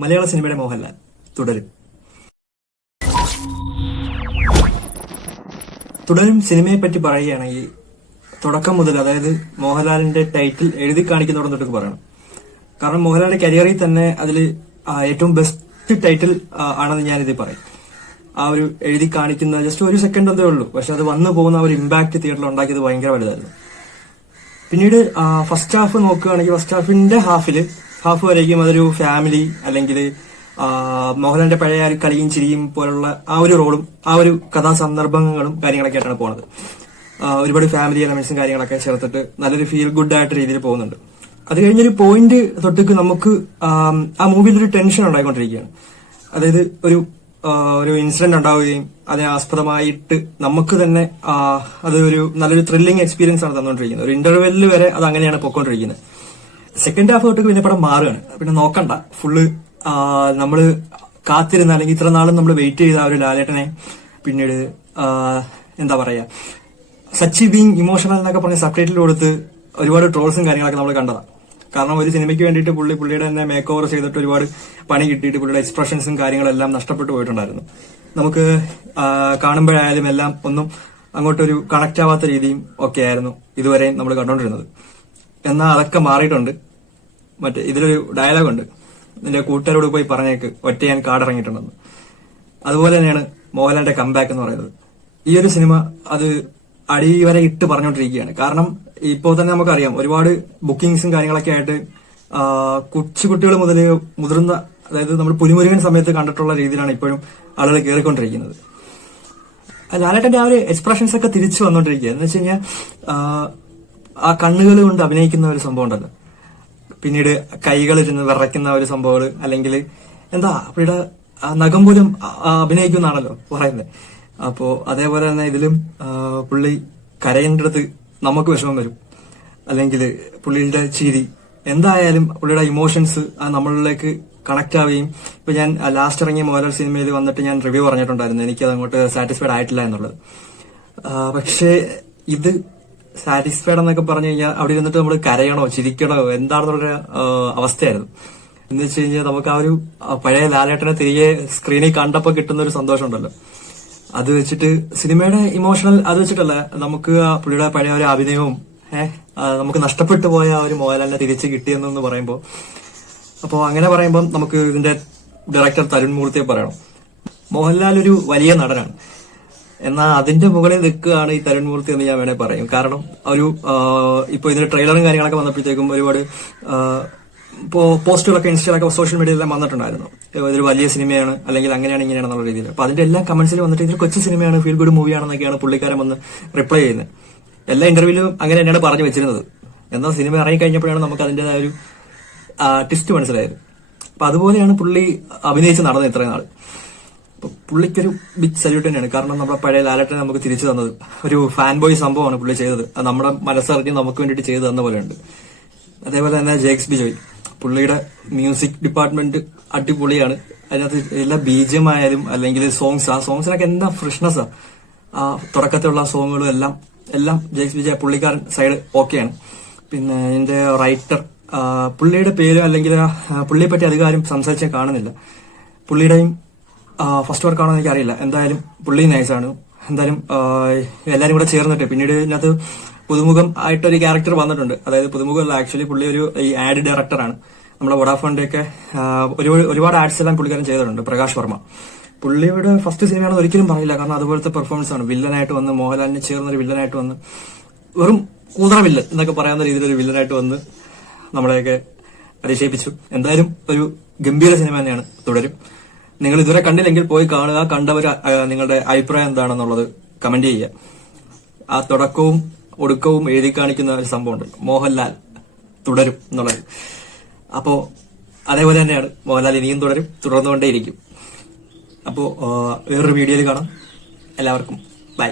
മലയാള സിനിമയുടെ മോഹൻലാൽ തുടരും. തുടരും സിനിമയെ പറ്റി പറയുകയാണെങ്കിൽ തുടക്കം മുതൽ, അതായത് മോഹൻലാലിന്റെ ടൈറ്റിൽ എഴുതി കാണിക്കുന്നതോടെ തൊട്ട് പറയണം. കാരണം മോഹൻലാലിന്റെ കരിയറിൽ തന്നെ അതിൽ ഏറ്റവും ബെസ്റ്റ് ടൈറ്റിൽ ആണെന്ന് ഞാനിത് പറയും. ആ ഒരു എഴുതി കാണിക്കുന്ന ജസ്റ്റ് ഒരു സെക്കൻഡ് എന്തേ ഉള്ളൂ, പക്ഷെ അത് വന്നു പോകുന്ന ഒരു ഇമ്പാക്ട് തിയേറ്ററിൽ ഉണ്ടാക്കിയത് ഭയങ്കര വലുതായിരുന്നു. പിന്നീട് ഫസ്റ്റ് ഹാഫ് നോക്കുകയാണെങ്കിൽ ഫസ്റ്റ് ഹാഫിന്റെ ഹാഫ് വരേക്കും അതൊരു ഫാമിലി അല്ലെങ്കിൽ മോഹൻലാലിന്റെ പഴയ കളിയും ചിരിയും പോലുള്ള ആ ഒരു റോളും ആ ഒരു കഥാസന്ദർഭങ്ങളും കാര്യങ്ങളൊക്കെ ആയിട്ടാണ് പോകുന്നത്. ഒരുപാട് ഫാമിലി എലമെന്റ്സും കാര്യങ്ങളൊക്കെ ചേർത്തിട്ട് നല്ലൊരു ഫീൽ ഗുഡ് ആയിട്ട് രീതിയിൽ പോകുന്നുണ്ട്. അത് കഴിഞ്ഞൊരു പോയിന്റ് തൊട്ടേക്ക് നമുക്ക് ആ മൂവിയിൽ ഒരു ടെൻഷൻ ഉണ്ടായിക്കൊണ്ടിരിക്കുകയാണ്. അതായത് ഒരു ഇൻസിഡന്റ് ഉണ്ടാവുകയും അതിനെ ആസ്പദമായിട്ട് നമുക്ക് തന്നെ അതൊരു നല്ലൊരു ത്രില്ലിംഗ് എക്സ്പീരിയൻസ് ആണ് തന്നുകൊണ്ടിരിക്കുന്നത്. ഒരു ഇന്റർവെല്ലിൽ വരെ അത് അങ്ങനെയാണ് പോയിക്കൊണ്ടിരിക്കുന്നത്. സെക്കൻഡ് ഹാഫ് തൊട്ട് പിന്നെ പടം മാറുകയാണ്. പിന്നെ നോക്കണ്ട, ഫുള്ള് നമ്മള് കാത്തിരുന്ന അല്ലെങ്കിൽ ഇത്ര നാളും നമ്മൾ വെയിറ്റ് ചെയ്ത ആ ഒരു ലാലേട്ടനെ പിന്നീട് എന്താ പറയാ, സച്ചി ബീങ് ഇമോഷണൽ എന്നൊക്കെ പറഞ്ഞ സബ് ടൈറ്റിൽ കൊടുത്ത് ഒരുപാട് ട്രോൾസും കാര്യങ്ങളൊക്കെ നമ്മൾ കണ്ടതാണ്. കാരണം ഒരു സിനിമയ്ക്ക് വേണ്ടിയിട്ട് പുള്ളിയുടെ തന്നെ മേക്ക് ഓവർ ചെയ്തിട്ട് ഒരുപാട് പണി കിട്ടിയിട്ട് പുള്ളിയുടെ എക്സ്പ്രഷൻസും കാര്യങ്ങളെല്ലാം നഷ്ടപ്പെട്ടു പോയിട്ടുണ്ടായിരുന്നു. നമുക്ക് കാണുമ്പോഴായാലും എല്ലാം ഒന്നും അങ്ങോട്ടൊരു കണക്ട് ആവാത്ത രീതിയും ഒക്കെ ആയിരുന്നു ഇതുവരെയും നമ്മൾ കണ്ടുകൊണ്ടിരുന്നത്. എന്നാൽ അതൊക്കെ മാറിയിട്ടുണ്ട്. മറ്റേ ഇതിലൊരു ഡയലോഗുണ്ട്, നിന്റെ കൂട്ടുകാരോട് പോയി പറഞ്ഞേക്ക് ഒറ്റ ഞാൻ കാടിറങ്ങിയിട്ടുണ്ടെന്ന്. അതുപോലെ തന്നെയാണ് മോഹൻലാലിന്റെ കംബാക്ക് എന്ന് പറയുന്നത്. ഈ ഒരു സിനിമ അത് അടിവരെ ഇട്ട് പറഞ്ഞുകൊണ്ടിരിക്കുകയാണ്. കാരണം ഇപ്പോൾ തന്നെ നമുക്കറിയാം ഒരുപാട് ബുക്കിംഗ്സും കാര്യങ്ങളൊക്കെ ആയിട്ട് കൊച്ചുകുട്ടികൾ മുതൽ മുതിർന്ന, അതായത് നമ്മൾ പുലിമുരുകൻ സമയത്ത് കണ്ടിട്ടുള്ള രീതിയിലാണ് ഇപ്പോഴും ആളുകൾ കയറിക്കൊണ്ടിരിക്കുന്നത്. ലാലേട്ടന്റെ ആ ഒരു എക്സ്പ്രഷൻസ് ഒക്കെ തിരിച്ചു വന്നുകൊണ്ടിരിക്കുക. എന്ന് വെച്ച് കഴിഞ്ഞാൽ ആ കണ്ണുകൾ കൊണ്ട് അഭിനയിക്കുന്ന ഒരു സംഭവം ഉണ്ടല്ലോ, പിന്നീട് കൈകളിരുന്ന് വിറയ്ക്കുന്ന ഒരു സംഭവങ്ങൾ, അല്ലെങ്കിൽ എന്താ പുള്ളിയുടെ നഖം പോലും അഭിനയിക്കുന്നാണല്ലോ പറയുന്നത്. അപ്പോ അതേപോലെ തന്നെ ഇതിലും പുള്ളി കരയേണ്ട അടുത്ത് നമുക്ക് വിഷമം വരും, അല്ലെങ്കിൽ പുള്ളിയുടെ ചിരി, എന്തായാലും പുള്ളിയുടെ ഇമോഷൻസ് നമ്മളിലേക്ക് കണക്ട് ആവുകയും. ഇപ്പൊ ഞാൻ ലാസ്റ്റ് ഇറങ്ങിയ മോഹൻലാൽ സിനിമയിൽ വന്നിട്ട് ഞാൻ റിവ്യൂ പറഞ്ഞിട്ടുണ്ടായിരുന്നു, എനിക്കത് അങ്ങോട്ട് സാറ്റിസ്ഫൈഡ് ആയിട്ടില്ല എന്നുള്ളത്. പക്ഷേ ഇത് സാറ്റിസ്ഫൈഡ് എന്നൊക്കെ പറഞ്ഞു കഴിഞ്ഞാൽ അവിടെ ഇരുന്നിട്ട് നമ്മൾ കരയണോ ചിരിക്കണോ എന്താണെന്നുള്ള അവസ്ഥയായിരുന്നു. എന്ന് വെച്ച് കഴിഞ്ഞാൽ നമുക്ക് ആ ഒരു പഴയ ലാലേട്ടനെ തിരികെ സ്ക്രീനിൽ കണ്ടപ്പോൾ കിട്ടുന്ന ഒരു സന്തോഷം ഉണ്ടല്ലോ, അത് വെച്ചിട്ട് സിനിമയുടെ ഇമോഷണൽ അത് വെച്ചിട്ടല്ല, നമുക്ക് പുള്ളിയുടെ പഴയ ഒരു അഭിനയവും നമുക്ക് നഷ്ടപ്പെട്ടു പോയ ഒരു മോഹൻലാലിനെ തിരിച്ച് കിട്ടിയെന്ന് പറയുമ്പോൾ, അപ്പോൾ അങ്ങനെ പറയുമ്പോൾ നമുക്ക് ഇതിന്റെ ഡയറക്ടർ തരുൺ മൂർത്തിയെ പറയണം. മോഹൻലാൽ ഒരു വലിയ നടനാണ്, എന്നാൽ അതിന്റെ മുകളിൽ നിൽക്കുകയാണ് ഈ തരുൺ മൂർത്തി എന്ന് ഞാൻ വേണേൽ പറയും. കാരണം ഒരു ഇപ്പൊ ഇതിന്റെ ട്രെയിലറും കാര്യങ്ങളൊക്കെ വന്നപ്പോഴത്തേക്കും ഒരുപാട് പോസ്റ്റുകളൊക്കെ ഇൻസ്റ്റയിലൊക്കെ സോഷ്യൽ മീഡിയയിലെല്ലാം വന്നിട്ടുണ്ടായിരുന്നു. ഇതൊരു വലിയ സിനിമയാണ്, അല്ലെങ്കിൽ അങ്ങനെയാണ് ഇങ്ങനെയാണെന്നുള്ള രീതിയിൽ. അപ്പൊ അതിന്റെ എല്ലാ കമന്റ്സിൽ വന്നിട്ട് ഇതൊരു കൊച്ചു സിനിമയാണ്, ഫീൽ ഗുഡ് മൂവിയാണെന്നൊക്കെയാണ് പുള്ളിക്കാരൻ വന്ന് റിപ്ലൈ ചെയ്യുന്നത്. എല്ലാ ഇന്റർവ്യൂവിലും അങ്ങനെ തന്നെയാണ് പറഞ്ഞു വെച്ചിരുന്നത്. എന്നാൽ സിനിമ ഇറങ്ങി കഴിഞ്ഞപ്പോഴാണ് നമുക്ക് അതിന്റേതായ ഒരു ട്വിസ്റ്റ് മനസ്സിലായത്. അപ്പൊ അതുപോലെയാണ് പുള്ളി അഭിനയിച്ച് നടന്നത് ഇത്രയും നാൾ. അപ്പൊ പുള്ളിക്കൊരു ബിഗ് സല്യൂട്ട് തന്നെയാണ്. കാരണം നമ്മുടെ പഴയ ലാലേട്ടനെ നമുക്ക് തിരിച്ചു തന്നത് ഒരു ഫാൻ ബോയ് സംഭവമാണ് പുള്ളി ചെയ്തത്. അത് നമ്മുടെ മനസ്സറിഞ്ഞ് നമുക്ക് വേണ്ടിയിട്ട് ചെയ്തു തന്ന പോലെയുണ്ട്. അതേപോലെ തന്നെ ജേക്സ് ബിജോയ്, പുള്ളിയുടെ മ്യൂസിക് ഡിപ്പാർട്ട്മെന്റ് അടിപൊളിയാണ്. അതിനകത്ത് എല്ലാ ബീജിയം ആയാലും അല്ലെങ്കിൽ ആ സോങ്സിനൊക്കെ എന്താ ഫ്രഷ്നെസ്സാ. ആ തുടക്കത്തിലുള്ള സോങ്ങുകളും എല്ലാം ജേക്സ് ബിജോയ് പുള്ളിക്കാരൻ സൈഡ് ഓക്കെയാണ്. പിന്നെ ഇതിന്റെ റൈറ്റർ, പുള്ളിയുടെ പേര് അല്ലെങ്കിൽ പുള്ളിയെ പറ്റി അധികാരം സംസാരിച്ചാൽ കാണുന്നില്ല. പുള്ളിയുടെയും ഫസ്റ്റ് വർക്കാണോ എനിക്ക് അറിയില്ല. എന്തായാലും പുള്ളി നൈസാണ്. എന്തായാലും എല്ലാരും കൂടെ ചേർന്നിട്ട് പിന്നീട് ഇതിനകത്ത് പുതുമുഖം ആയിട്ടൊരു ക്യാരക്ടർ വന്നിട്ടുണ്ട്. അതായത് പുതുമുഖമല്ല, ആക്ച്വലി പുള്ളി ഒരു ഈ ആഡ് ഡയറക്ടറാണ്. നമ്മുടെ വോഡാഫോണിന്റെ ഒക്കെ ഒരുപാട് ആഡ്സ് എല്ലാം പുള്ളിക്കാരൻ ചെയ്തിട്ടുണ്ട്. പ്രകാശ് വർമ്മ പുള്ളിയുടെ ഫസ്റ്റ് സിനിമയാണെന്ന് ഒരിക്കലും പറയില്ല. കാരണം അതുപോലത്തെ പെർഫോമൻസ് ആണ്. വില്ലനായിട്ട് വന്ന് മോഹൻലാലിന് ചേർന്നൊരു വില്ലനായിട്ട് വന്ന് വെറും കൂതറ വില്ലൻ എന്നൊക്കെ പറയാവുന്ന രീതിയിലൊരു വില്ലനായിട്ട് വന്ന് നമ്മളെയൊക്കെ അതിശയിപ്പിച്ചു. എന്തായാലും ഒരു ഗംഭീര സിനിമ തന്നെയാണ് തുടരും. നിങ്ങൾ ഇതുവരെ കണ്ടില്ലെങ്കിൽ പോയി കാണുക. കണ്ടവർ നിങ്ങളുടെ അഭിപ്രായം എന്താണെന്നുള്ളത് കമന്റ് ചെയ്യുക. ആ തുടക്കവും ഒടുക്കവും എഴുതി കാണിക്കുന്ന ഒരു സംഭവം ഉണ്ട്, മോഹൻലാൽ തുടരും എന്നുള്ളത്. അപ്പോ അതേപോലെ തന്നെയാണ് മോഹൻലാൽ ഇനിയും തുടർന്നുകൊണ്ടേയിരിക്കും. അപ്പോ വേറൊരു വീഡിയോയിൽ കാണാം. എല്ലാവർക്കും ബൈ.